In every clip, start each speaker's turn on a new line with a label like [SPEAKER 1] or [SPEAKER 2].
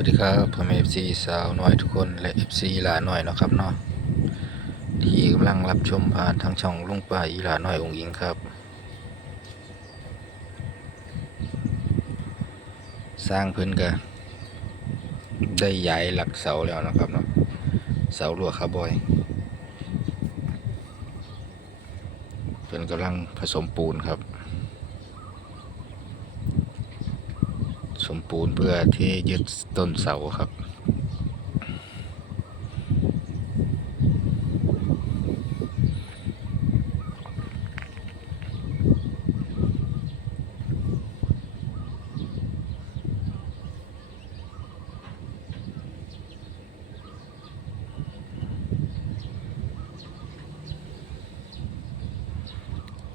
[SPEAKER 1] วัสดีครับผมเอฟซีสาวน้อยทุกคนและเอฟซีหลาน้อยนะครับเนาะที่กำลังรับชมผ่านทางช่องลุงป่าอีหลาน้อยองค์อิงครับ สร้างพิ่นก็ได้ย้ายหลักเสาแล้วนะครับเนาะเสาลวดคาร์บอยเพิ่นกำลังผสมปูนครับ สมปูนเพื่อที่ยึดต้นเสาครับ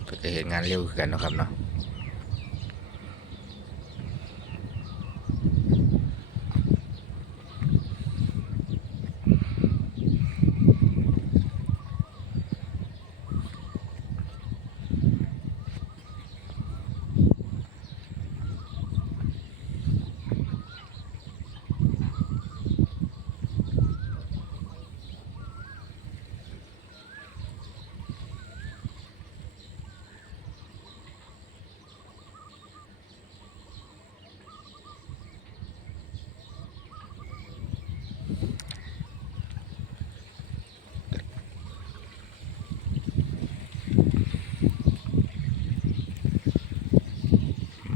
[SPEAKER 1] เพื่อจะเห็นงานเร็วกันนะครับเนาะ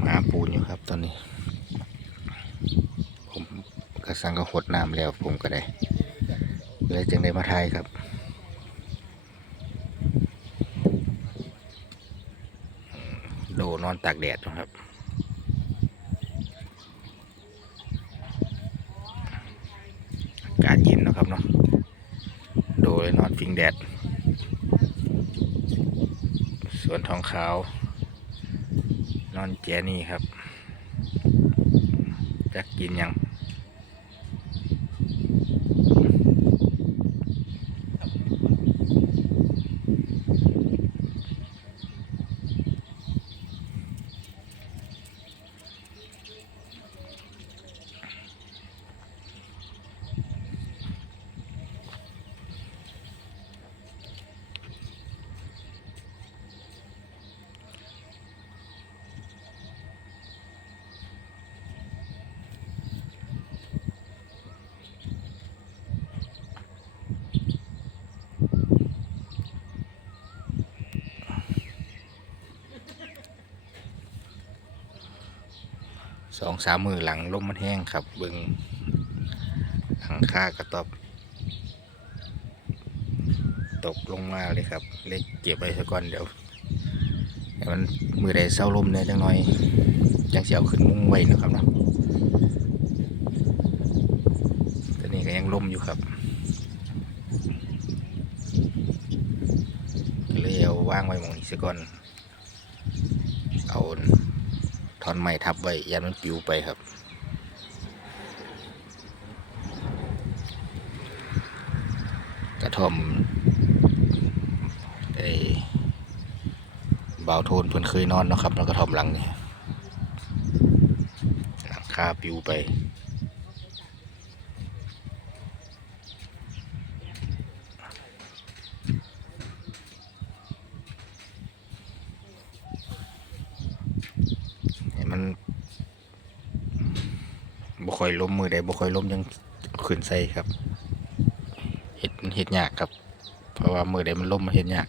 [SPEAKER 1] มาปูนอยู่ครับตอนนี้ ผม กระสังก็หดน้ำแล้วผมก็ได้เลยจึงได้มาไทยครับโดนอนตากแดดนะครับอากาศเย็นนะครับเนาะโดเลยนอนฟิงแดดส่วนทองขาวนอนแจนี่ครับจะกินยัง สองสามมือหลังลมมันแห้งครับ เบิงหลังคากระตอบ ตกลงมาเลยครับ เล็กเก็บไว้ซะก่อนเดี๋ยวมันมือใดเศร้าลมเนี่ยจังน้อยจังเสียวขึ้นมุ้งไว้นะครับเนาะตอนนี้ก็ยังลมอยู่ครับเลยเอาว่างไว้มองนี้ซะก่อนเอา อนไม้ทับไว้ยันมันปิวไปครับ กระท่อมไอ้บ่าวโทนเพิ่นเคยนอนนะครับแล้วกระท่อมหลังนี้หลังคาปิวไป ให้มันบ่ ค่อยล้มมือใดบ่ค่อยล้มยังขืนใส่ครับเห็ดเห็ดยากครับ เพราะว่ามือใดมันล้มมันเห็ดยาก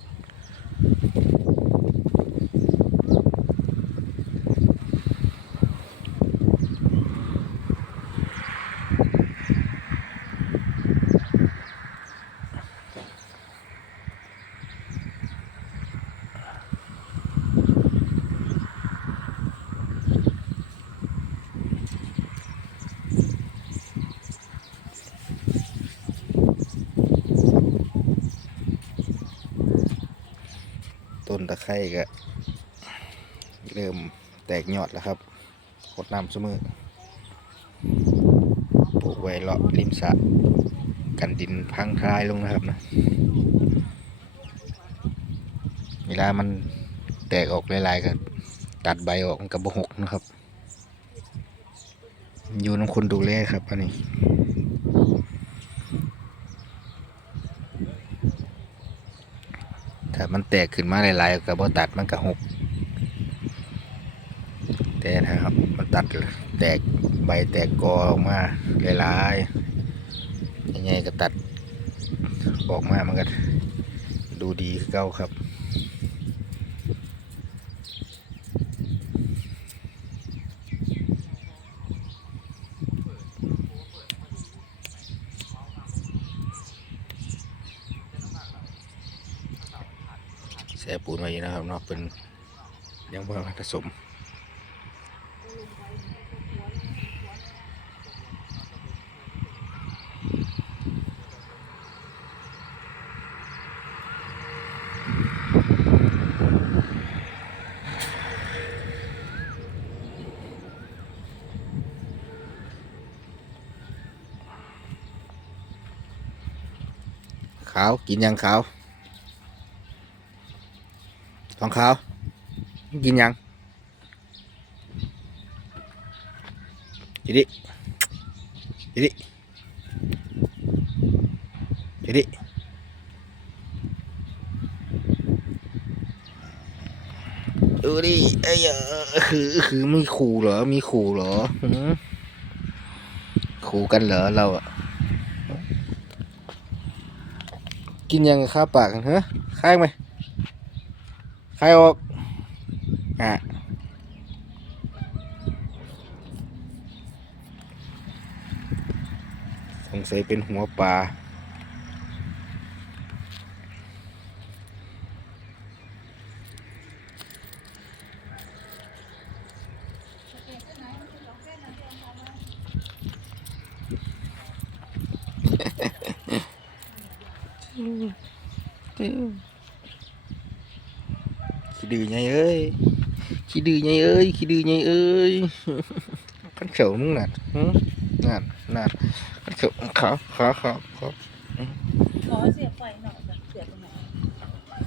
[SPEAKER 1] ต้นตะไคร้ก็เริ่มแตกยอดแล้วครับหดน้ำเสมอปลูกไว้เลาะริมสระกันดินพังทลายลงนะครับนะเวลามันแตกออกหลายๆก็ตัดใบออกมันก็บหกนะครับ อยู่น้ำคนดูแลครับอันนี้ ถ้า มันแตกขึ้นมาหลายๆกับ่ตัดมันก็หกแต่นะครับ มันตัดแตกใบแตกกอออกมาหลายๆยังไงก็ตัดออกมามันก็ดูดีเก้าครับ แส่ ปูนไว้นะครับเนาะเป็นยังบ่ผสมขาวกินยังขาวทอง ขาวกินยังจิดิจิดิจิดิดูดิไอ้ยคือคือมีขู่เหรอ มีขู่เหรอหืมขู่กันเหรอเราอะกินยังกับข้าวปากกันฮะคายไหม คายออกอะสงสัยเป็นหัวปลาขี้ ดื้อไงเอ้ยขี้ดื้อไงเอ้ยขี้ดื้อไงเอ้ยขันเขียวมึงน่ะหืมนั่นนั่นขันเขียวขาขาขาขา
[SPEAKER 2] ขอเสียบไฟหน่อยจ้ะเสียบตรงไหน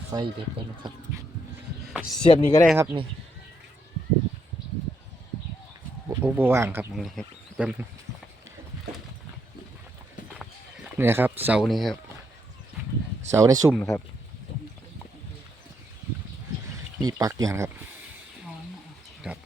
[SPEAKER 1] ไฟเด็ดไปนะครับ เสียบนี่ก็ได้ครับนี่โอ้โบว่างครับตรงนี้ครับแป๊บนึงนี่นะครับเสานี่ครับ เสาในซุ่มนะครับ มีปลักอยู่นะครับ
[SPEAKER 2] อ๋อเนี่ย
[SPEAKER 1] ครับ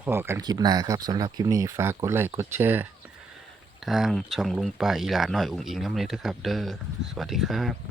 [SPEAKER 1] พอกันคลิปหน้าครับสำหรับคลิปนี้ ฝากกดไลค์กดแชร์ ทางช่องลุงป้าอีหลาหน่อยอุงอิงน้ำเลยนะครับ เด้อสวัสดีครับ